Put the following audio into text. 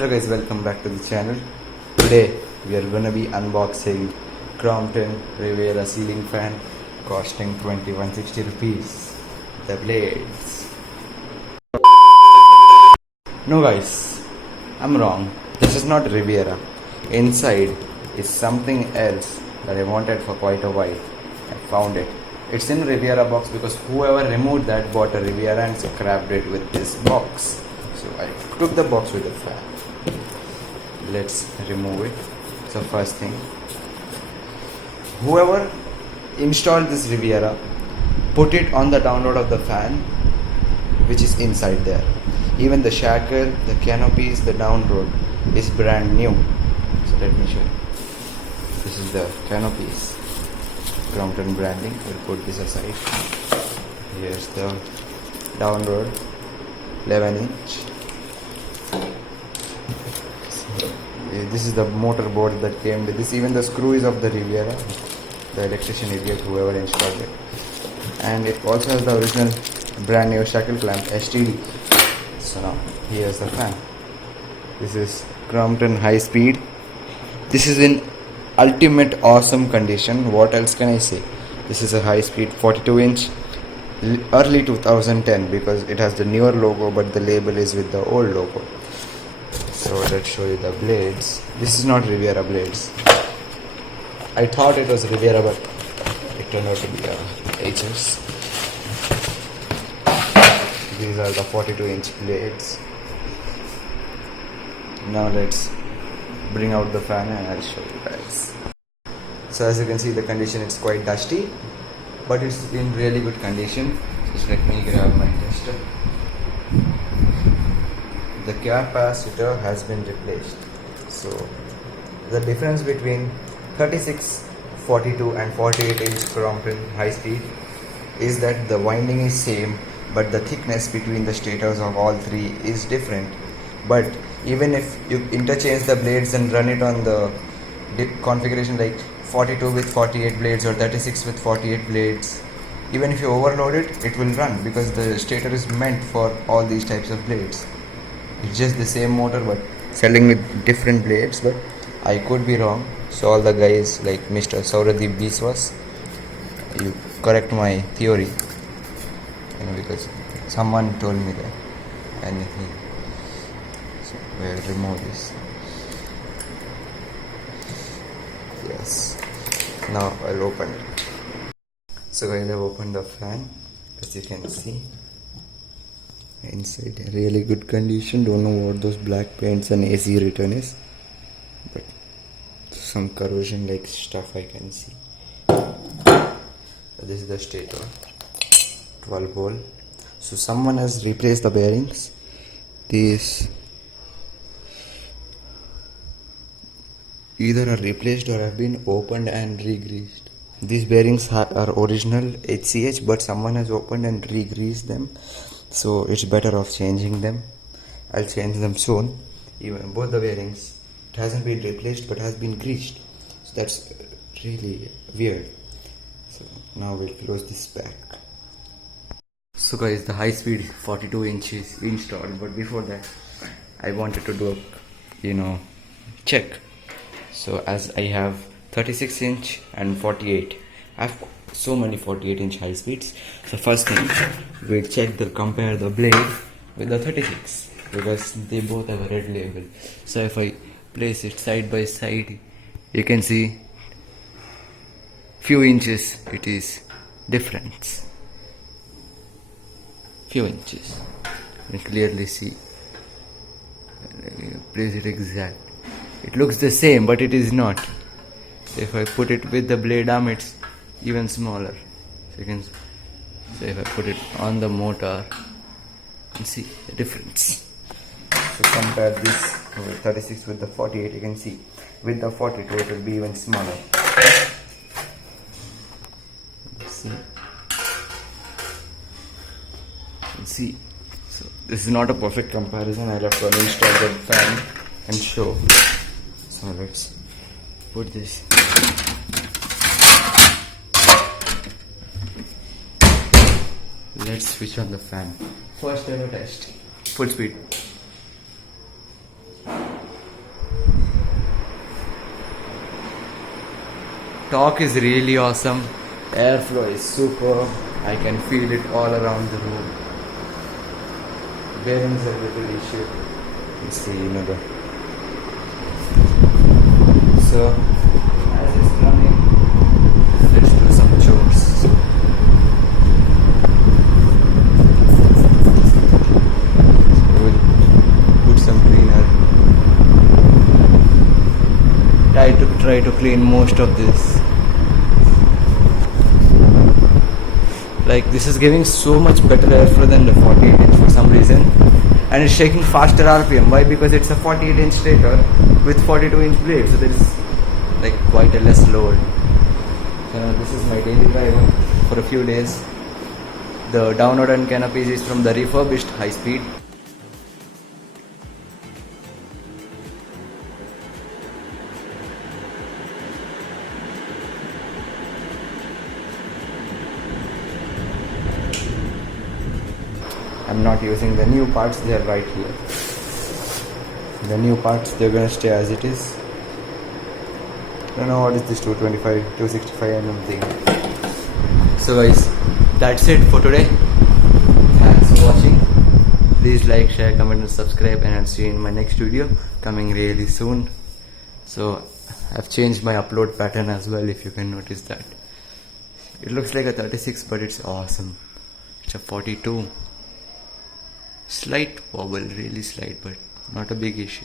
Hello guys, welcome back to the channel. Today we are gonna be unboxing Crompton Riviera ceiling fan costing 2160 rupees. The blades. No guys, I'm wrong. This is not Riviera. Inside is something else that I wanted for quite a while. I found it. It's in Riviera box because whoever removed that bought a Riviera and scrapped it with this box. So I took the box with the fan. Let's remove it. So first thing, whoever installed this Riviera put it on the download of the fan which is inside there. Even the shackle, the canopies, the download is brand new. So let me show you. This is the canopies, Crompton branding. We'll put this aside. Here's the download, 11-inch. This is the motor board that came with this. Even the screw is of the Riviera, the electrician idiot whoever installed it. And it also has the original brand new shackle clamp STD. So now here's the fan. This is Crompton high speed. This is in ultimate awesome condition. What else can I say? This is a high speed 42-inch early 2010 because it has the newer logo but the label is with the old logo. So let's show you the blades. This is not Riviera blades. I thought it was Riviera but it turned out to be HS. These are the 42-inch blades. Now let's bring out the fan and I'll show you guys. So as you can see, the condition is quite dusty but it's in really good condition. Just let me grab my tester. The capacitor has been replaced. So the difference between 36, 42 and 48-inch Crompton high speed is that the winding is same but the thickness between the stators of all three is different. But even if you interchange the blades and run it on the configuration like 42 with 48 blades or 36 with 48 blades, even if you overload it, it will run because the stator is meant for all these types of blades. It's just the same motor but selling with different blades, but I could be wrong. So all the guys like Mr. Sauradeep Biswas, you correct my theory, because someone told me that. And so we'll remove this. Yes. Now I'll open it. So guys, I've opened the fan. As you can see, inside really good condition. Don't know what those black paints and AC written is, but some corrosion like stuff I can see. This is the stator, 12 volt. So someone has replaced the bearings. These either are replaced or have been opened and re-greased. These bearings are original HCH but someone has opened and re-greased them. So it's better off changing them. I'll change them soon. Even both the bearings, it hasn't been replaced but has been greased. So that's really weird. So now we'll close this back. So guys, the high speed 42 inches installed, but before that I wanted to do a check. So as I have 36-inch and 48, I have so many 48-inch high speeds. So first thing, we'll compare the blade with the 36 because they both have a red label. So if I place it side by side, you can see few inches it is difference. Few inches. You can clearly see. Place it exact. It looks the same but it is not. If I put it with the blade arm, it's even smaller. So you can say if I put it on the motor, you can see the difference. So compare this with 36 with the 48, you can see with the 42 it will be even smaller. See. You can see. So this is not a perfect comparison. I'll have to uninstall the fan and show. So let's put this. Let's switch on the fan. First ever test. Full speed. Torque is really awesome. Airflow is superb. I can feel it all around the room. Bearings are a little issue. You see, So, as it's running, let's do some chores. We'll put some cleaner. Try to clean most of this. Like, this is giving so much better airflow than the 48 inch for some reason, and it's shaking faster RPM. Why? Because it's a 48 inch stator with 42 inch blades, so there's like quite a less load. This is my daily driver for a few days. The download and canopies is from the refurbished high speed. I'm not using the new parts, they are right here. The new parts, they're gonna stay as it is. I don't know what is this 265 mm thing. So guys, that's it for today. Thanks for watching. Please like, share, comment and subscribe, and I'll see you in my next video coming really soon. So I've changed my upload pattern as well, if you can notice that. It looks like a 36, but it's awesome. It's a 42. Slight wobble, really slight, but not a big issue.